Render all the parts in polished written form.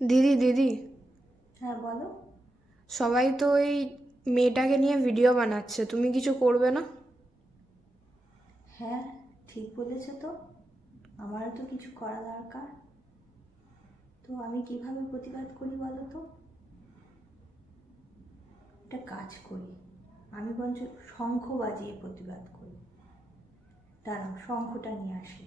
দিদি দিদি, হ্যাঁ বলো। সবাই তো ওই মেয়েটাকে নিয়ে ভিডিও বানাচ্ছে, তুমি কিছু করবে না? হ্যাঁ, ঠিক বলেছো তো। আমারও তো কিছু করা দরকার। তো আমি কিভাবে প্রতিবাদ করি বলো তো? একটা কাজ করি, আমি বরঞ্চ শঙ্খ বাজিয়ে প্রতিবাদ করি। দাঁড়াও, শঙ্খটা নিয়ে আসি।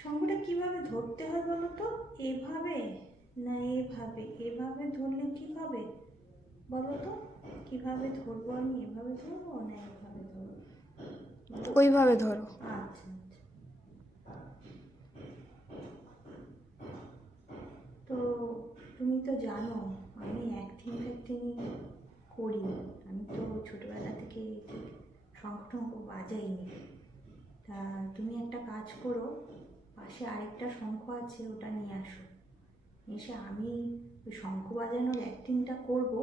শঙ্খটা কিভাবে ধরতে হয় বলো তো? এভাবে না এভাবে? এভাবে ধরলে কি হবে বলো তো? কিভাবে ধরবো আমি? এভাবে ধরবো না এভাবে ধরবো? ওইভাবে ধরো। আচ্ছা আচ্ছা। তো তুমি তো জানো আমি অ্যাক্টিং ফ্যাক্টিং করি। আমি তো ছোটবেলা থেকে ঠিক শঙ্খ টঙ্খ বাজাইনি। তা তুমি একটা কাজ করো, পাশে আরেকটা শঙ্খ আছে, ওটা নিয়ে আসো। এসে আমি ওই শঙ্খ বাজানোর অ্যাক্টিংটা করব,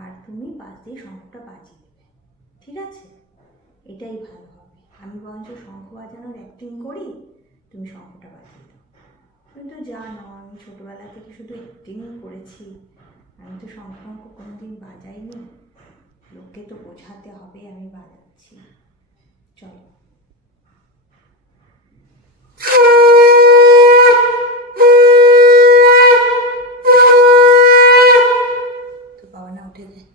আর তুমি পাশ দিয়ে শঙ্খটা বাজিয়ে দেবে। ঠিক আছে? এটাই ভালো হবে। আমি বরঞ্চ শঙ্খ বাজানোর অ্যাক্টিং করি, তুমি শঙ্খটা বাজিয়ে দাও। তুমি তো জানো আমি ছোটবেলা থেকে শুধু অ্যাক্টিংই করেছি। আমি তো শঙ্খ টঙ্খ কোনোদিন বাজাইনি। লোককে তো বোঝাতে হবে আমি বাজাচ্ছি। চলো। তো বাবা না উঠে যায়।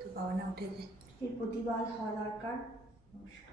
তো বাবা না উঠে যায়। এর প্রতিবাদ হওয়া দরকার। নমস্কার।